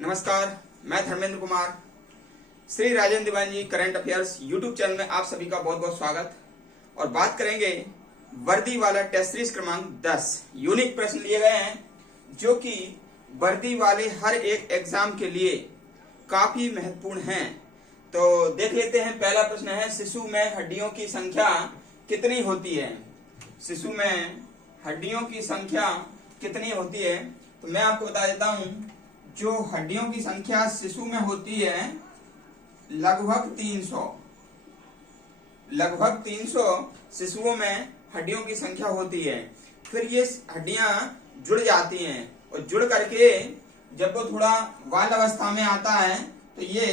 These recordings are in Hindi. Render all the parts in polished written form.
नमस्कार, मैं धर्मेंद्र कुमार। श्री राजेंद्र दीवान जी करंट अफेयर्स यूट्यूब चैनल में आप सभी का बहुत बहुत स्वागत। और बात करेंगे वर्दी वाला टेस्ट सीरीज क्रमांक 10। यूनिक प्रश्न लिए गए हैं जो कि वर्दी वाले हर एक एग्जाम के लिए काफी महत्वपूर्ण हैं। तो देख लेते हैं। पहला प्रश्न है, शिशु में हड्डियों की संख्या कितनी होती है? शिशु में हड्डियों की संख्या कितनी होती है? तो मैं आपको बता देता हूं, जो हड्डियों की संख्या शिशु में होती है लगभग 300। लगभग 300 शिशुओं में हड्डियों की संख्या होती है। फिर ये हड्डियां जुड़ जाती हैं और जुड़ करके जब वो थोड़ा बाल अवस्था में आता है तो ये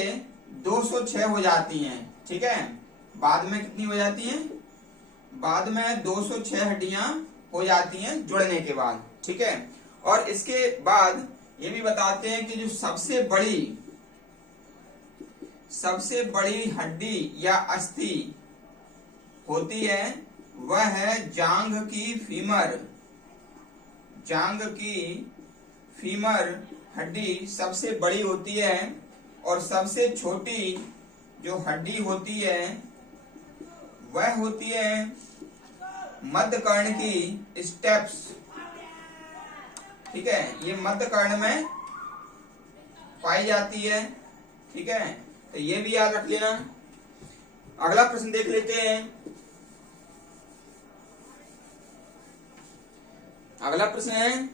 206 हो जाती हैं। ठीक है, बाद में कितनी हो जाती हैं? बाद में 206 हड्डियां हो जाती हैं जुड़ने के बाद। ठीक है, और इसके बाद ये भी बताते हैं कि जो सबसे बड़ी हड्डी या अस्थि होती है वह है जांघ की फीमर। जांघ की फीमर हड्डी सबसे बड़ी होती है और सबसे छोटी जो हड्डी होती है वह होती है मध्य कर्ण की स्टेप्स। ठीक है, ये मध्य कर्ण में पाई जाती है। ठीक है, तो ये भी याद रख लेना। अगला प्रश्न देख लेते हैं। अगला प्रश्न है,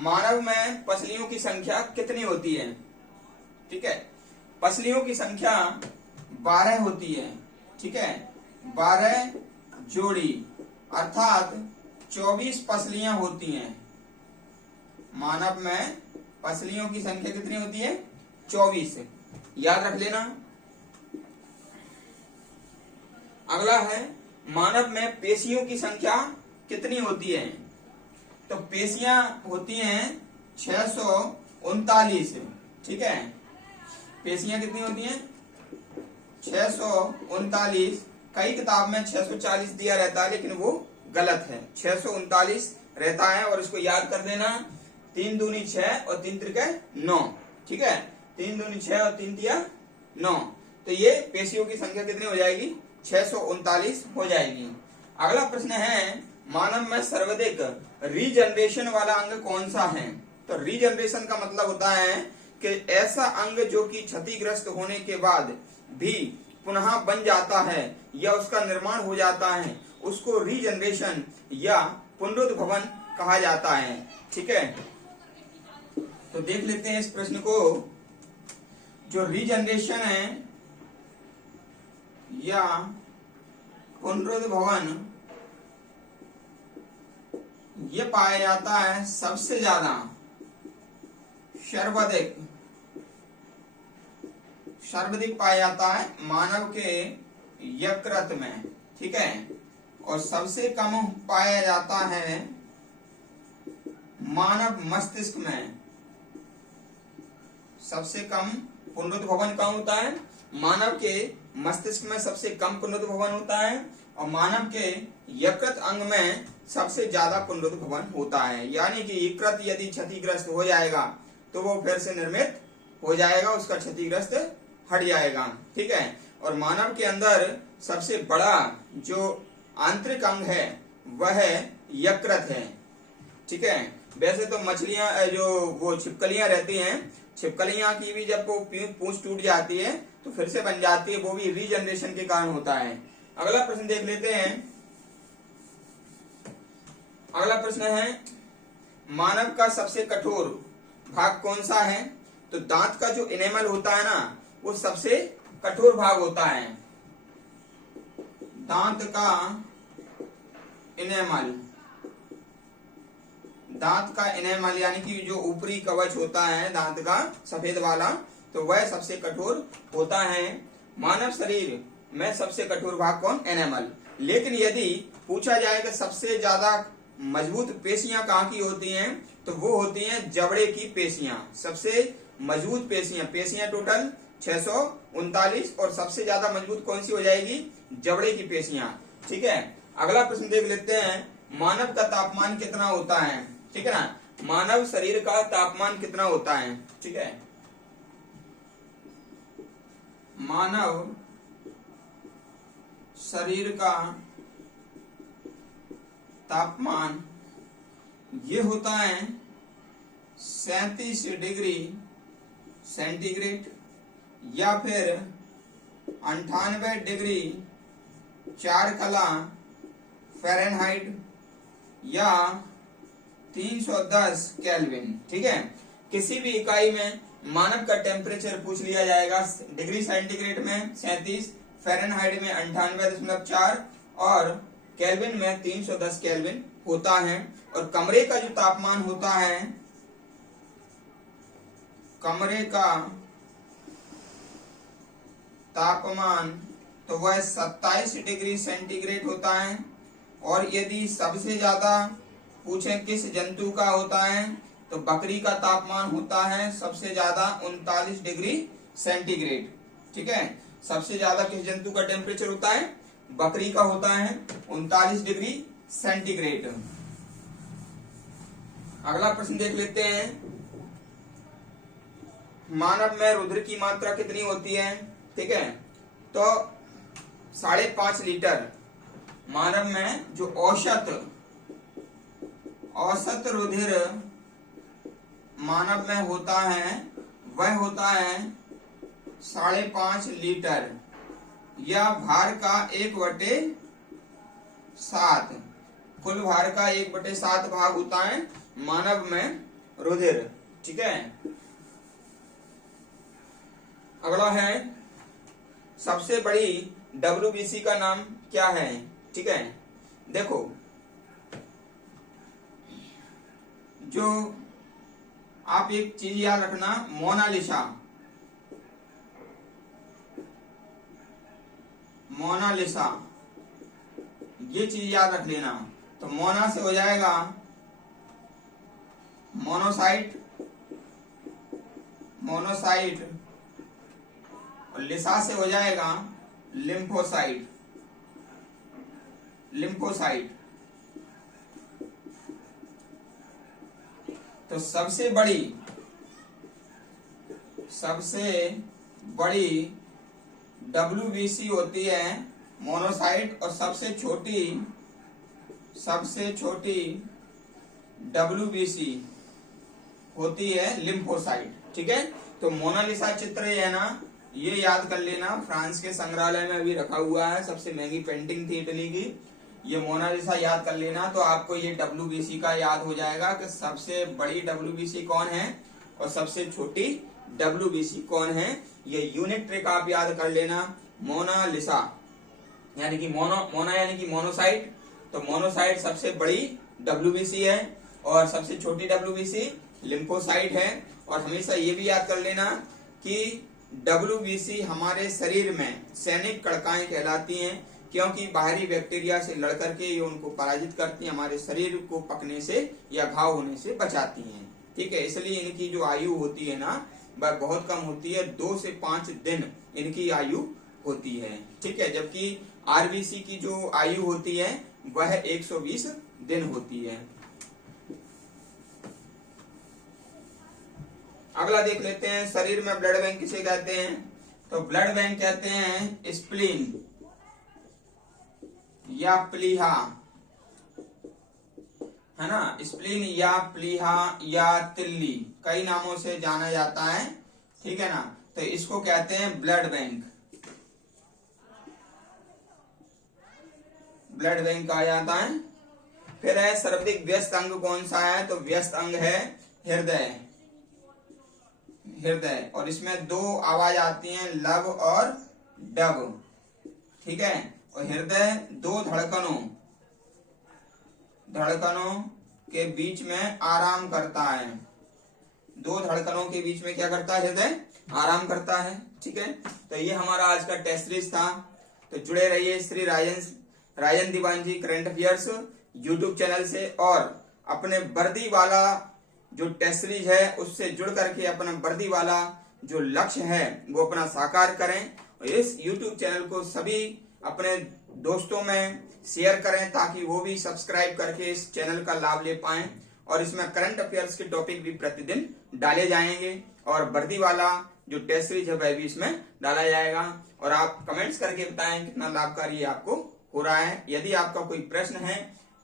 मानव में पसलियों की संख्या कितनी होती है? ठीक है, पसलियों की संख्या 12 होती है। ठीक है, 12 जोड़ी अर्थात 24 पसलियां होती हैं। मानव में पसलियों की संख्या कितनी होती है? 24। याद रख लेना। अगला है, मानव में पेशियों की संख्या कितनी होती है? तो पेशियां होती हैं 639। ठीक है, पेशियां कितनी होती हैं? 639। कई किताब में 640 दिया रहता है लेकिन वो गलत है, 639 रहता है। और इसको याद कर देना, 3 दूनी 6 और 3 त्रिके 9। ठीक है, 3 दूनी 6 और 3 तिया 9। तो ये पेशियों की संख्या कितनी हो जाएगी? 639 हो जाएगी। अगला प्रश्न है, मानव में सर्वाधिक रीजनरेशन वाला अंग कौन सा है? तो रीजनरेशन का मतलब होता है कि ऐसा अंग जो कि क्षतिग्रस्त होने के बाद भी पुनः बन जाता है या उसका निर्माण हो जाता है, उसको रीजनरेशन या पुनरुद्भवन कहा जाता है। ठीक है, तो देख लेते हैं इस प्रश्न को। जो रीजनरेशन है या पुनरुद्भवन ये पाया जाता है सबसे ज्यादा सर्वाधिक पाया जाता है मानव के यकृत में। ठीक है, और सबसे कम पाया जाता है मानव मस्तिष्क में। सबसे कम पुनरुद्भवन कहाँ होता है? मानव के मस्तिष्क में सबसे कम पुनरुद्भवन होता है और मानव के यकृत अंग में सबसे ज्यादा पुनरुद्भवन होता है। यानी कि यकृत यदि क्षतिग्रस्त हो जाएगा तो वो फिर से निर्मित हो जाएगा, उसका क्षतिग्रस्त हट जाएगा। ठीक है, और मानव के अंदर सबसे बड़ा जो आंतरिक अंग है वह यकृत है। ठीक है, वैसे तो मछलियां जो वो छिपकलियां रहती हैं, छिपकलियां की भी जब वो पूंछ टूट जाती है तो फिर से बन जाती है, वो भी रीजनरेशन के कारण होता है। अगला प्रश्न देख लेते हैं। अगला प्रश्न है, मानव का सबसे कठोर भाग कौन सा है? तो दांत का जो इनेमल होता है ना, वो सबसे कठोर भाग होता है। दांत का इनेमल, दांत का इनेमल यानी कि जो ऊपरी कवच होता है दांत का सफेद वाला, तो वह सबसे कठोर होता है। मानव शरीर में सबसे कठोर भाग कौन? इनेमल। लेकिन यदि पूछा जाए कि सबसे ज्यादा मजबूत पेशियां कहाँ की होती हैं, तो वो होती हैं जबड़े की पेशियां। सबसे मजबूत पेशियां टोटल 639 और सबसे ज्यादा मजबूत कौन सी हो जाएगी? जबड़े की पेशियां। ठीक है, अगला प्रश्न देख लेते हैं, मानव का तापमान कितना होता है? ठीक है ना, मानव शरीर का तापमान कितना होता है, ठीक है। मानव शरीर का तापमान ये होता है 37 डिग्री सेंटीग्रेड या फिर 98 डिग्री 4 कला फ़ारेनहाइट या 310 केल्विन, ठीक है। किसी भी इकाई में मानव का टेम्परेचर पूछ लिया जाएगा, डिग्री सेंटीग्रेड में 37, फ़ारेनहाइट में 98.4 और केल्विन में 310 केल्विन होता है। और कमरे का जो तापमान होता है, कमरे का तापमान तो वह 27 डिग्री सेंटीग्रेड होता है। और यदि सबसे ज्यादा पूछें किस जंतु का होता है, तो बकरी का तापमान होता है सबसे ज्यादा 39 डिग्री सेंटीग्रेड, ठीक है। सबसे ज्यादा किस जंतु का टेम्परेचर होता है, बकरी का होता है 39 डिग्री सेंटीग्रेड। अगला प्रश्न देख लेते हैं, मानव में रुधिर की मात्रा कितनी होती है, ठीक है। तो 5.5 लीटर मानव में जो औसत रुधिर मानव में होता है वह होता है 5.5 लीटर या भार का 1/7, कुल भार का 1/7 भाग होता है मानव में रुधिर, ठीक है। अगला है, सबसे बड़ी WBC का नाम क्या है, ठीक है। देखो, जो आप एक चीज याद रखना, मोनालिसा, ये चीज याद रख लेना। तो मोना से हो जाएगा मोनोसाइट और लिसा से हो जाएगा लिम्फोसाइट। तो सबसे बड़ी WBC होती है मोनोसाइट और सबसे छोटी WBC होती है लिम्फोसाइट, ठीक है। तो मोनालिसा चित्र है ना, ये याद कर लेना, फ्रांस के संग्रहालय में अभी रखा हुआ है, सबसे महंगी पेंटिंग थी इटली की। ये मोनालिसा याद कर लेना, तो आपको ये WBC का याद हो जाएगा कि सबसे बड़ी WBC कौन है और सबसे छोटी WBC कौन है। ये यूनिट ट्रिक आप याद कर लेना, मोनालिसा यानी कि मोना यानी कि मोनोसाइट, तो मोनोसाइट सबसे बड़ी WBC है और सबसे छोटी WBC लिम्फोसाइट है। और हमेशा ये भी याद कर लेना कि WBC हमारे शरीर में सैनिक कणिकाएं कहलाती हैं, क्योंकि बाहरी बैक्टीरिया से लड़ करके ये उनको पराजित करती हैं, हमारे शरीर को पकने से या घाव होने से बचाती हैं, ठीक है। इसलिए इनकी जो आयु होती है ना, वह बहुत कम होती है, 2 से 5 दिन इनकी आयु होती है, ठीक है। जबकि RBC की जो आयु होती है वह 120 दिन होती है। अगला देख लेते हैं, शरीर में ब्लड बैंक किसे कहते हैं। तो ब्लड बैंक कहते हैं स्प्लीन या प्लीहा, है ना। स्प्लीन या प्लीहा या तिल्ली, कई नामों से जाना जाता है, ठीक है ना। तो इसको कहते हैं ब्लड बैंक कहा जाता है। फिर है सर्वाधिक व्यस्त अंग कौन सा है, तो व्यस्त अंग है हृदय, और इसमें 2 आवाज आती हैं, लब और डब, ठीक है। और हृदय 2 धड़कनों के बीच में आराम करता है, 2 धड़कनों के बीच में क्या करता है, हृदय आराम करता है, ठीक है। तो ये हमारा आज का टेस्ट सीरीज था। तो जुड़े रहिए श्री राजन दीवान जी करंट अफेयर्स यूट्यूब चैनल से, और अपने वर्दी वाला जो टेस्ट सीरीज है उससे जुड़ करके अपना वर्दी वाला जो लक्ष्य है वो अपना साकार करें। और इस यूट्यूब चैनल को सभी अपने दोस्तों में शेयर करें ताकि वो भी सब्सक्राइब करके इस चैनल का लाभ ले पाएं और इसमें करंट अफेयर्स के टॉपिक भी प्रतिदिन डाले जाएंगे और वर्दी वाला जो टेस्ट सीरीज है वह भी इसमें डाला जाएगा। और आप कमेंट्स करके बताएं कितना लाभकारी आपको हो रहा है। यदि आपका कोई प्रश्न है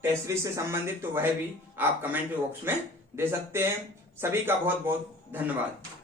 टेस्ट सीरीज से संबंधित तो वह भी आप कमेंट बॉक्स में दे सकते हैं। सभी का बहुत बहुत धन्यवाद।